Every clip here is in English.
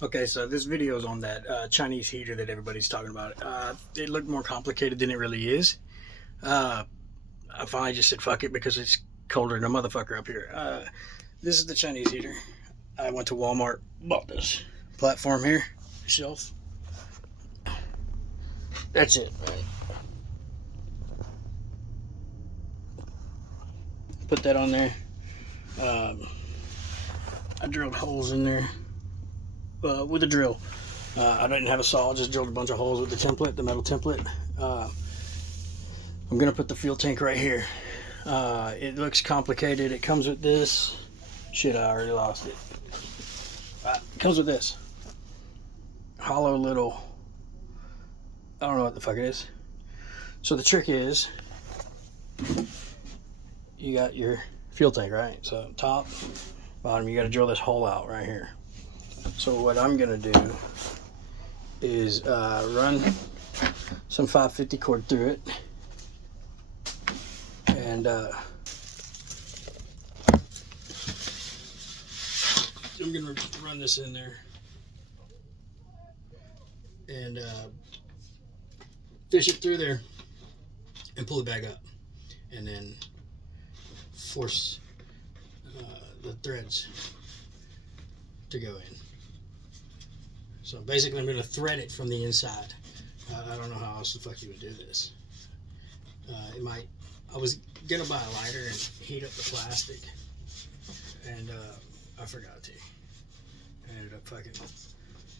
Okay, so this video is on that Chinese heater that everybody's talking about. It looked more complicated than it really is. Uh, I finally just said fuck it because it's colder than a motherfucker up here. This is the Chinese heater. I went to Walmart, bought this platform here, shelf. That's it. Right? Put that on there. I drilled holes in there with a drill. I didn't have a saw, just drilled a bunch of holes with the template, the metal template. I'm gonna put the fuel tank right here. It looks complicated. It comes with this. Shit, I already lost it. It comes with this hollow little, I don't know what the fuck it is. So the trick is, you got your fuel tank, right? So top, bottom, you gotta drill this hole out right here. So what I'm gonna do is run some 550 cord through it, and I'm gonna run this in there and fish it through there and pull it back up, and then force the threads to go in. So basically I'm going to thread it from the inside. I don't know how else the fuck you would do this. I was going to buy a lighter and heat up the plastic, and I forgot to. I ended up fucking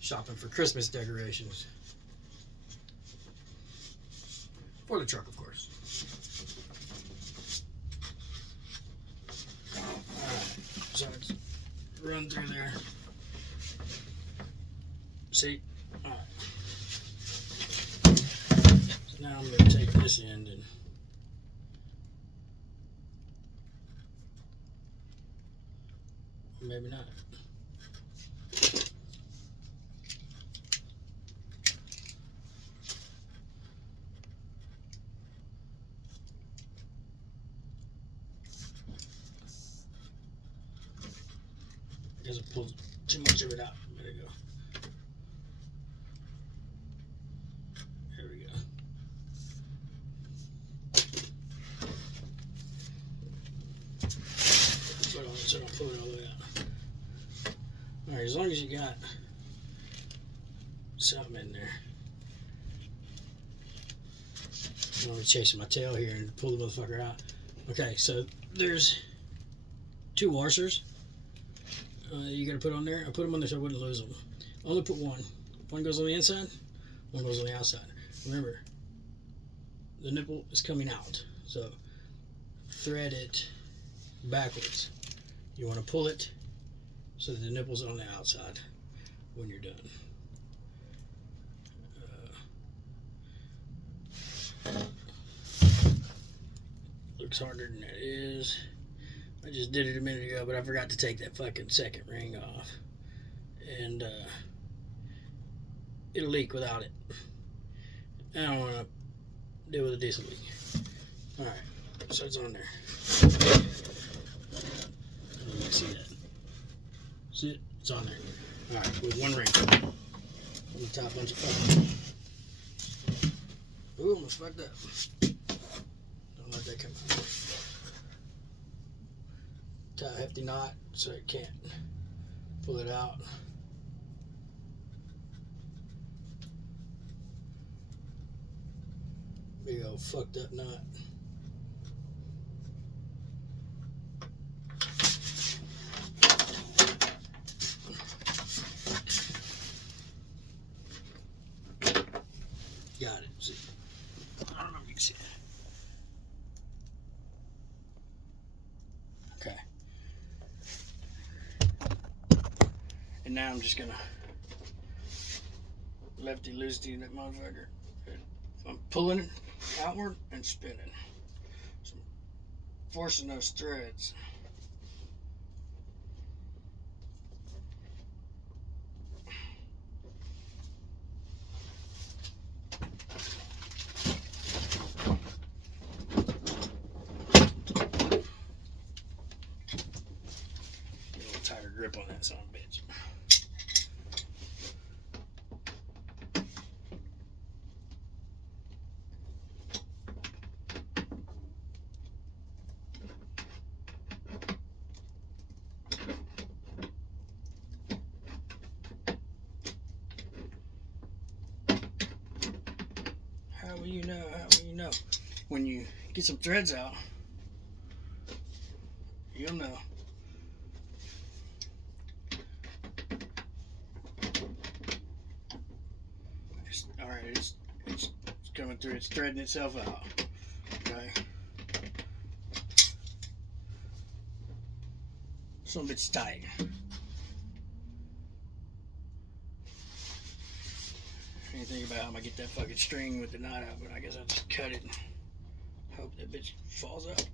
shopping for Christmas decorations. For the truck, of course. Alright, so it's run through there. See? Alright. So now I'm going to take this end and maybe not. Because I pulled too much of it out. There you go. There we go. Put on it so I don't pull it all the way out. Alright, as long as you got something in there. I'm only chasing my tail here and pull the motherfucker out. Okay, so there's 2 washers you gotta put on there. I put them on there so I wouldn't lose them. I only put one. One goes on the inside, one goes on the outside. Remember, the nipple is coming out, so thread it backwards. You want to pull it so that the nipple's on the outside when you're done. Looks harder than it is. I just did it a minute ago, but I forgot to take that fucking second ring off. And it'll leak without it. I don't want to deal with a diesel leak. Alright, so it's on there. You can see that. See it? It's on there. Alright, with one ring. On the top bunch of fucking. Ooh, almost fucked up. Don't let that come out. Tie a hefty knot so it can't pull it out. Big old fucked up knot. Got it. See? I don't know if you can see it. Okay. And now I'm just gonna lefty loosey that motherfucker. I'm pulling it outward and spinning. So I'm forcing those threads. Get a little tighter grip on that son of a bitch. will you know? How will you know? When you get some threads out, you'll know. Alright, it's coming through. It's threading itself out. Okay. Some bit's tight. I didn't think about how I'm gonna get that fucking string with the knot out, but I guess I'll just cut it and hope that bitch falls out.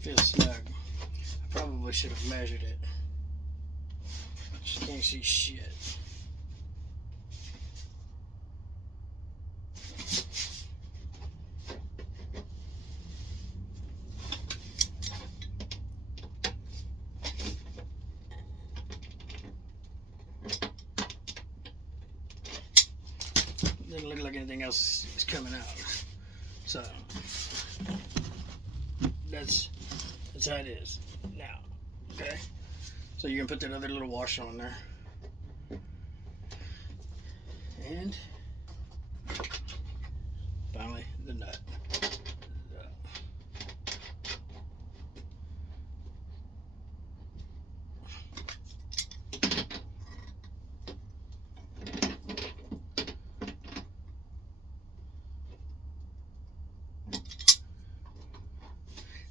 Feels snug. I probably should have measured it. Just can't see shit. Doesn't look like anything else is coming out. So that's how it is now. Okay, so you can put that other little washer on there, and finally the nut.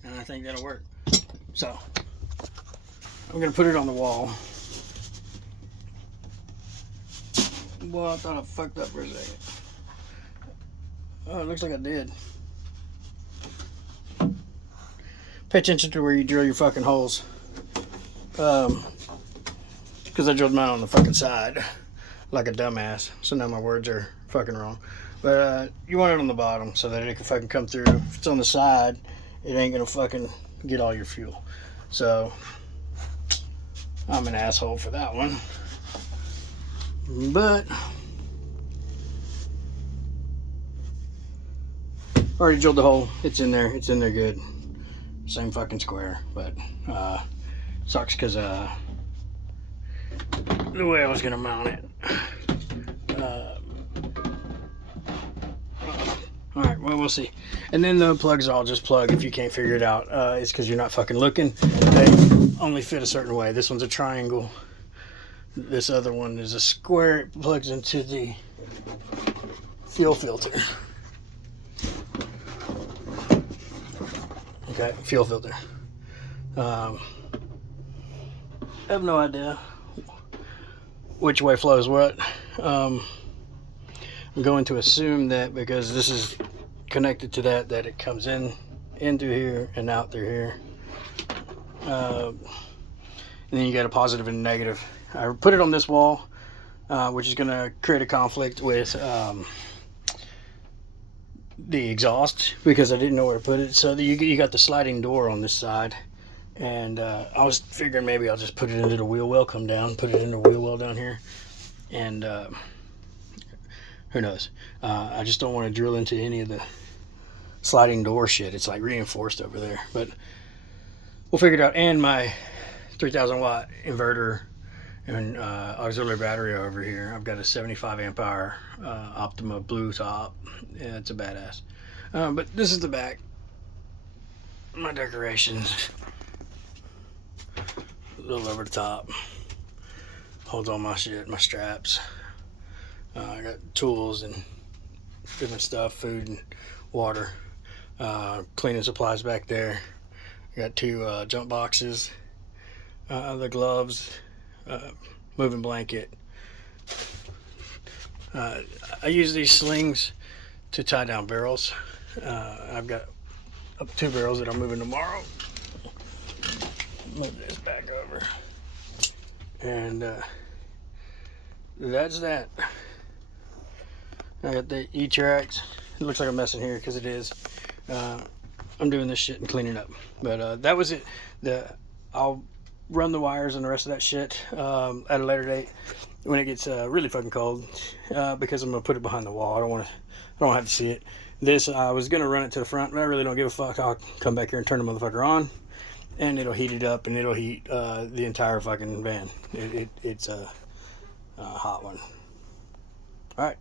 And I think that'll work. So I'm gonna put it on the wall. Well, I thought I fucked up for a second. Oh, it looks like I did. Pay attention to where you drill your fucking holes. Because I drilled mine on the fucking side like a dumbass. So now my words are fucking wrong. But you want it on the bottom so that it can fucking come through. If it's on the side, it ain't gonna fucking get all your fuel. So I'm an asshole for that one. But already drilled the hole. It's in there. It's in there good. Same fucking square. But sucks because the way I was gonna mount it. Alright, well, we'll see. And then the plugs I'll just plug if you can't figure it out. It's because you're not fucking looking. They only fit a certain way. This one's a triangle. This other one is a square. It plugs into the fuel filter. Okay, fuel filter. I have no idea which way flows what. I'm going to assume that because this is connected to that it comes in through here and out through here. And then you got a positive and a negative. I put it on this wall, which is going to create a conflict with the exhaust because I didn't know where to put it. So you got the sliding door on this side, and I was figuring maybe I'll just put it into the wheel well, come down, put it in the wheel well down here, and who knows. I just don't want to drill into any of the sliding door shit. It's like reinforced over there, but we'll figure it out. And my 3000 watt inverter and auxiliary battery over here. I've got a 75 amp hour Optima blue top. Yeah, it's a badass. But this is the back. My decorations. A little over the top. Holds all my shit, my straps. I got tools and different stuff, food and water. Cleaning supplies back there. I got two jump boxes. The gloves. Moving blanket. I use these slings to tie down barrels. I've got up 2 barrels that I'm moving tomorrow. move this back over. And that's that. I got the E-tracks. It looks like a mess in here because it is. I'm doing this shit and cleaning up. But that was it. I'll run the wires and the rest of that shit at a later date when it gets really fucking cold, because I'm gonna put it behind the wall. I don't have to see it. This, I was gonna run it to the front, but I really don't give a fuck. I'll come back here and turn the motherfucker on, and it'll heat it up, and it'll heat the entire fucking van. It's a hot one. All right.